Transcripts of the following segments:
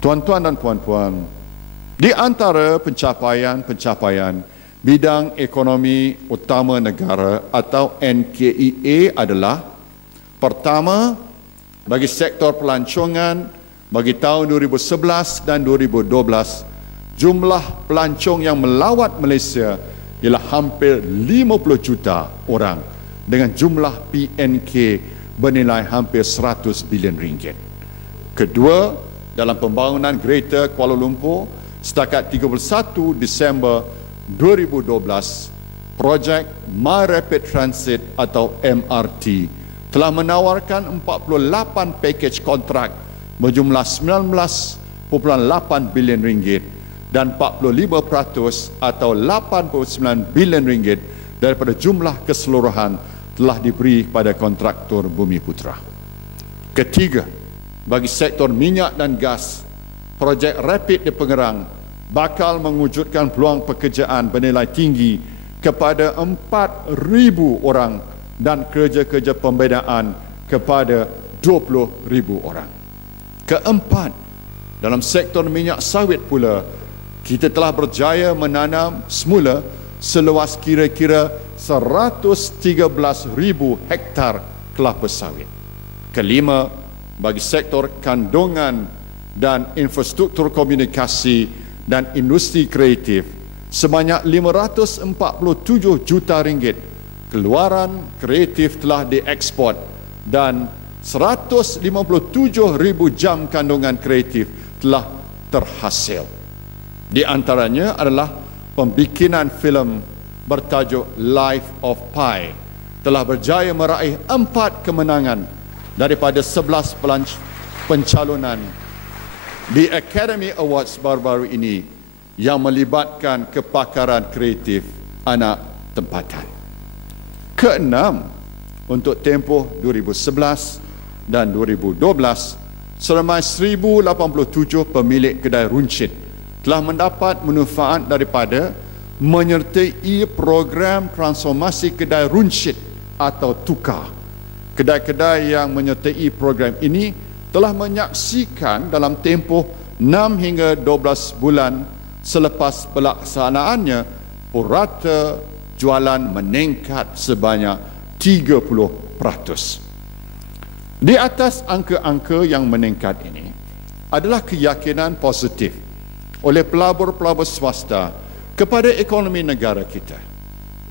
Tuan-tuan dan puan-puan, di antara pencapaian bidang ekonomi utama negara atau NKEA adalah pertama, bagi sektor pelancongan bagi tahun 2011 dan 2012, jumlah pelancong yang melawat Malaysia ialah hampir 50 juta orang dengan jumlah PNK bernilai hampir 100 bilion ringgit. Kedua, dalam pembangunan Greater Kuala Lumpur, setakat 31 Disember 2012, projek My Rapid Transit atau MRT telah menawarkan 48 pakej kontrak berjumlah 19.8 bilion ringgit dan 45% atau 89 bilion ringgit daripada jumlah keseluruhan telah diberi kepada kontraktor Bumiputra. Ketiga, bagi sektor minyak dan gas, projek Rapid di Pengerang bakal mewujudkan peluang pekerjaan bernilai tinggi kepada 4,000 orang dan kerja-kerja pembinaan kepada 20,000 orang. Keempat, dalam sektor minyak sawit pula, kita telah berjaya menanam semula seluas kira-kira 113,000 hektar kelapa sawit. Kelima, bagi sektor kandungan dan infrastruktur komunikasi dan industri kreatif, sebanyak 547 juta ringgit keluaran kreatif telah diekspor dan 157,000 jam kandungan kreatif telah terhasil. Di antaranya adalah pembikinan filem bertajuk Life of Pi telah berjaya meraih 4 kemenangan daripada 11 pencalonan di Academy Awards baru-baru ini yang melibatkan kepakaran kreatif anak tempatan. Keenam, untuk tempoh 2011 dan 2012, seramai 1,087 pemilik kedai runcit telah mendapat manfaat daripada menyertai program transformasi kedai runcit atau tukar. Kedai-kedai yang menyertai program ini telah menyaksikan dalam tempoh 6 hingga 12 bulan selepas pelaksanaannya, purata jualan meningkat sebanyak 30%. Di atas angka-angka yang meningkat ini adalah keyakinan positif oleh pelabur-pelabur swasta kepada ekonomi negara kita.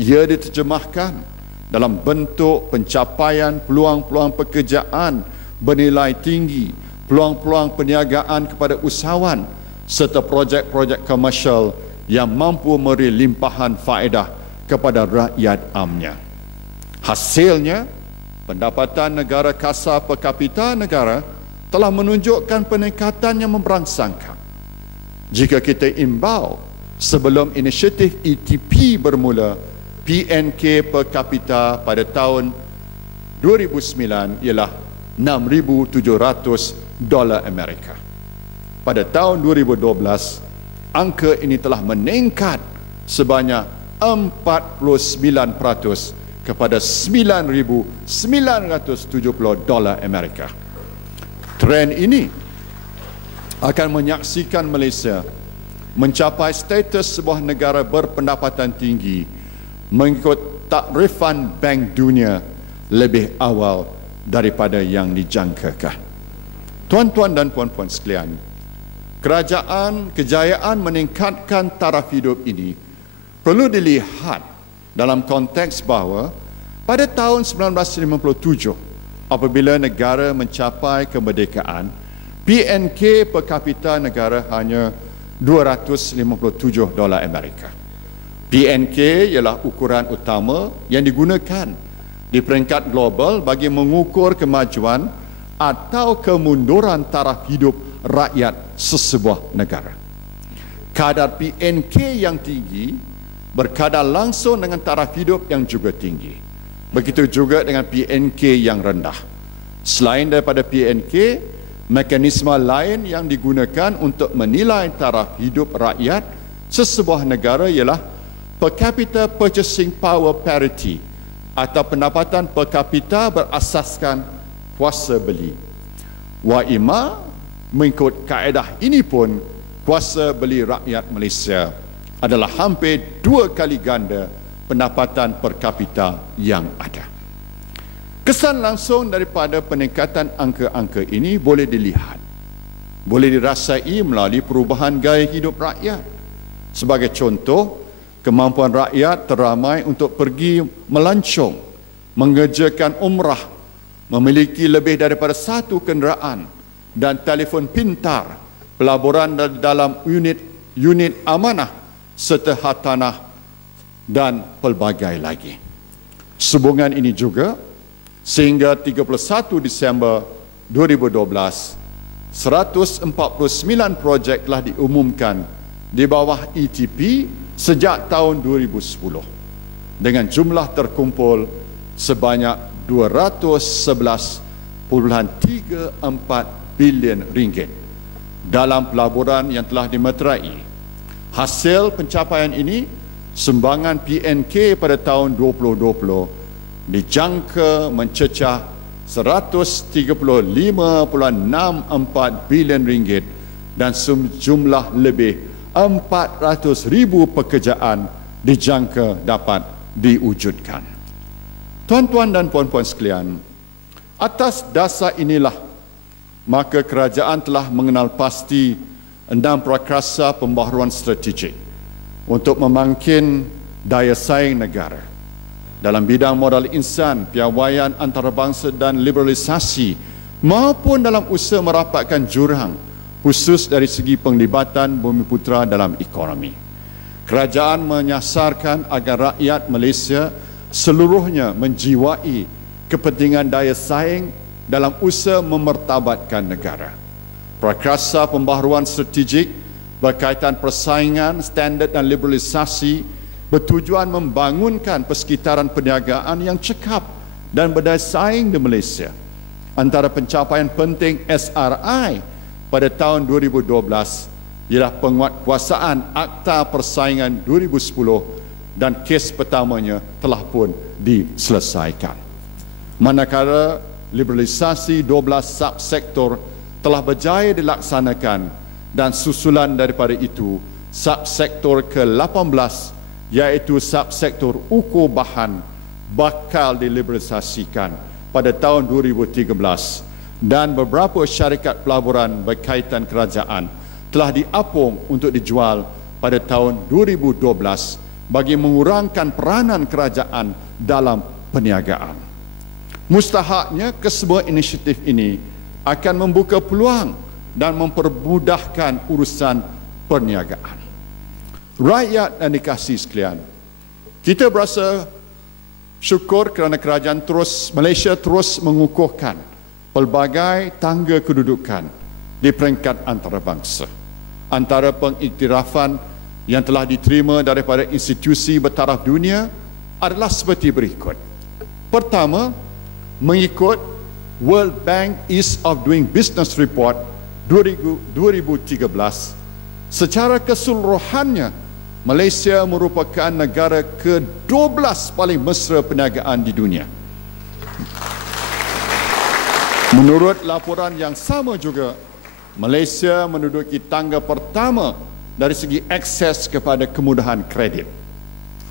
Ia diterjemahkan dalam bentuk pencapaian peluang-peluang pekerjaan bernilai tinggi, peluang-peluang perniagaan kepada usahawan serta projek-projek komersial yang mampu memberi limpahan faedah kepada rakyat amnya. Hasilnya, pendapatan negara kasar per kapita negara telah menunjukkan peningkatan yang memberangsangkan. Jika kita imbau sebelum inisiatif ETP bermula, PNK per kapita pada tahun 2009 ialah $6,700 Amerika. Pada tahun 2012, angka ini telah meningkat sebanyak 49% kepada $9,970 Amerika. Trend ini akan menyaksikan Malaysia mencapai status sebuah negara berpendapatan tinggi mengikut takrifan Bank Dunia lebih awal daripada yang dijangkakan. Tuan-tuan dan puan-puan sekalian, kejayaan meningkatkan taraf hidup ini perlu dilihat dalam konteks bahawa pada tahun 1957, apabila negara mencapai kemerdekaan, PNK per kapita negara hanya $257 Amerika. PNK ialah ukuran utama yang digunakan di peringkat global bagi mengukur kemajuan atau kemunduran taraf hidup rakyat sesebuah negara. Kadar PNK yang tinggi berkadar langsung dengan taraf hidup yang juga tinggi. Begitu juga dengan PNK yang rendah. Selain daripada PNK, mekanisme lain yang digunakan untuk menilai taraf hidup rakyat sesebuah negara ialah per capita purchasing power parity atau pendapatan per kapita berasaskan kuasa beli. Wa.ima mengikut kaedah ini pun, kuasa beli rakyat Malaysia adalah hampir 2 kali ganda pendapatan per kapita yang ada. Kesan langsung daripada peningkatan angka-angka ini boleh dilihat, boleh dirasai melalui perubahan gaya hidup rakyat. Sebagai contoh, kemampuan rakyat teramai untuk pergi melancong, mengerjakan umrah, memiliki lebih daripada 1 kenderaan dan telefon pintar, pelaburan dalam unit amanah serta hartanah dan pelbagai lagi. Sehubungan ini juga, sehingga 31 Disember 2012, 149 projek telah diumumkan di bawah ETP sejak tahun 2010 dengan jumlah terkumpul sebanyak 211.34 bilion ringgit dalam pelaburan yang telah dimeterai. Hasil pencapaian ini, sumbangan PNK pada tahun 2020 dijangka mencecah 135.64 bilion ringgit dan sejumlah lebih 400,000 pekerjaan dijangka dapat diwujudkan. Tuan-tuan dan puan-puan sekalian, atas dasar inilah maka kerajaan telah mengenal pasti 6 prakarsa pembaharuan strategik untuk memangkin daya saing negara dalam bidang modal insan, piawaian antarabangsa dan liberalisasi maupun dalam usaha merapatkan jurang khusus dari segi penglibatan Bumiputera dalam ekonomi. Kerajaan menyasarkan agar rakyat Malaysia seluruhnya menjiwai kepentingan daya saing dalam usaha memertabatkan negara. Prakarsa pembaharuan strategik berkaitan persaingan, standard dan liberalisasi bertujuan membangunkan persekitaran perniagaan yang cekap dan berdaya saing di Malaysia. Antara pencapaian penting SRI pada tahun 2012 ialah penguatkuasaan Akta Persaingan 2010 dan kes pertamanya telah pun diselesaikan. Manakala liberalisasi 12 subsektor telah berjaya dilaksanakan dan susulan daripada itu, subsektor ke-18 iaitu subsektor ukur bahan bakal diliberalisasikan pada tahun 2013 dan beberapa syarikat pelaburan berkaitan kerajaan telah diapung untuk dijual pada tahun 2012 bagi mengurangkan peranan kerajaan dalam perniagaan. Mustahaknya kesemua inisiatif ini akan membuka peluang dan mempermudahkan urusan perniagaan. Rakyat dan dikasihi sekalian, kita berasa syukur kerana kerajaan Malaysia terus mengukuhkan pelbagai tangga kedudukan di peringkat antarabangsa. Antara pengiktirafan yang telah diterima daripada institusi bertaraf dunia adalah seperti berikut. Pertama, mengikut World Bank Ease of Doing Business Report 2013, secara keseluruhannya Malaysia merupakan negara ke-12 paling mesra perniagaan di dunia. Menurut laporan yang sama juga, Malaysia menduduki tangga pertama dari segi akses kepada kemudahan kredit.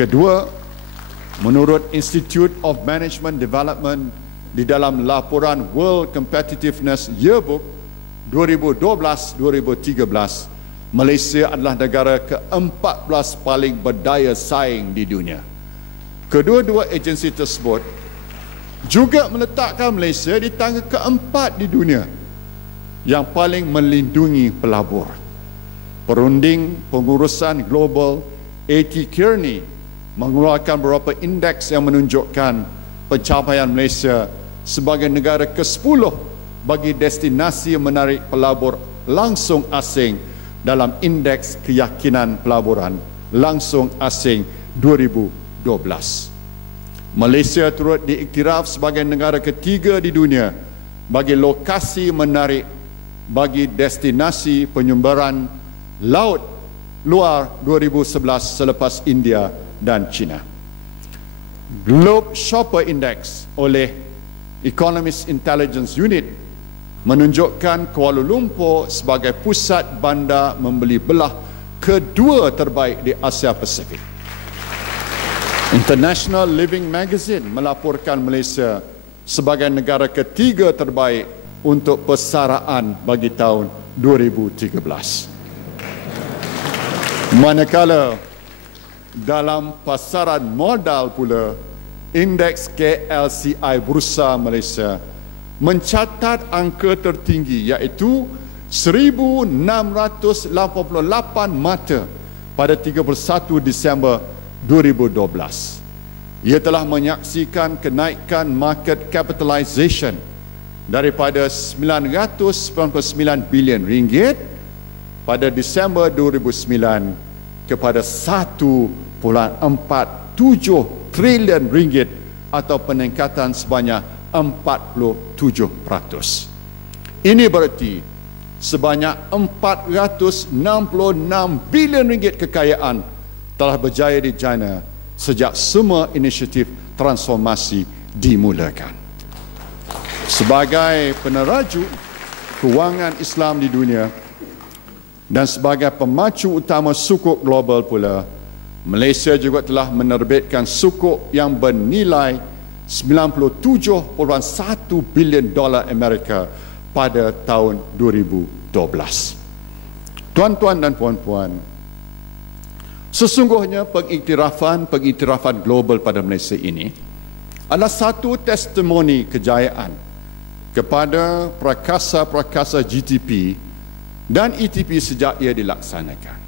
Kedua, menurut Institute of Management Development di dalam laporan World Competitiveness Yearbook 2012-2013, Malaysia adalah negara ke-14 paling berdaya saing di dunia. Kedua-dua agensi tersebut juga meletakkan Malaysia di tangga ke-4 di dunia yang paling melindungi pelabur. Perunding pengurusan global A.T. Kearney mengeluarkan beberapa indeks yang menunjukkan pencapaian Malaysia sebagai negara ke-10 bagi destinasi menarik pelabur langsung asing dalam indeks keyakinan pelaburan langsung asing 2012. Malaysia turut diiktiraf sebagai negara ketiga di dunia bagi lokasi menarik bagi destinasi penyumberan laut luar 2011 selepas India dan China. Globe Shopper Index oleh Economist Intelligence Unit menunjukkan Kuala Lumpur sebagai pusat bandar membeli belah kedua terbaik di Asia Pasifik. International Living Magazine melaporkan Malaysia sebagai negara ketiga terbaik untuk persaraan bagi tahun 2013. Manakala dalam pasaran modal pula, indeks KLCI Bursa Malaysia mencatat angka tertinggi iaitu 1,688 mata pada 31 Disember 2012. Ia telah menyaksikan kenaikan market capitalization daripada 999 bilion ringgit pada Disember 2009 kepada 1.47 trilion ringgit atau peningkatan sebanyak 47%. Ini berarti sebanyak 466 bilion ringgit kekayaan telah berjaya di China sejak semua inisiatif transformasi dimulakan. Sebagai peneraju kewangan Islam di dunia dan sebagai pemacu utama sukuk global pula, Malaysia juga telah menerbitkan sukuk yang bernilai 97.1 bilion dolar Amerika pada tahun 2012. Tuan-tuan dan puan-puan, sesungguhnya pengiktirafan global pada Malaysia ini adalah satu testimoni kejayaan kepada prakasa-prakasa GTP dan ETP sejak ia dilaksanakan.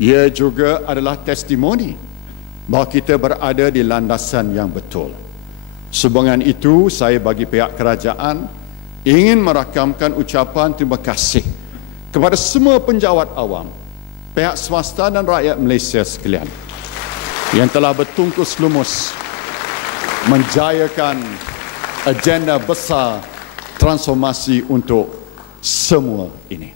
Ia juga adalah testimoni bahawa kita berada di landasan yang betul. Sebab itu, saya bagi pihak kerajaan ingin merakamkan ucapan terima kasih kepada semua penjawat awam, pihak swasta dan rakyat Malaysia sekalian yang telah bertungkus lumus menjayakan agenda besar transformasi untuk semua ini.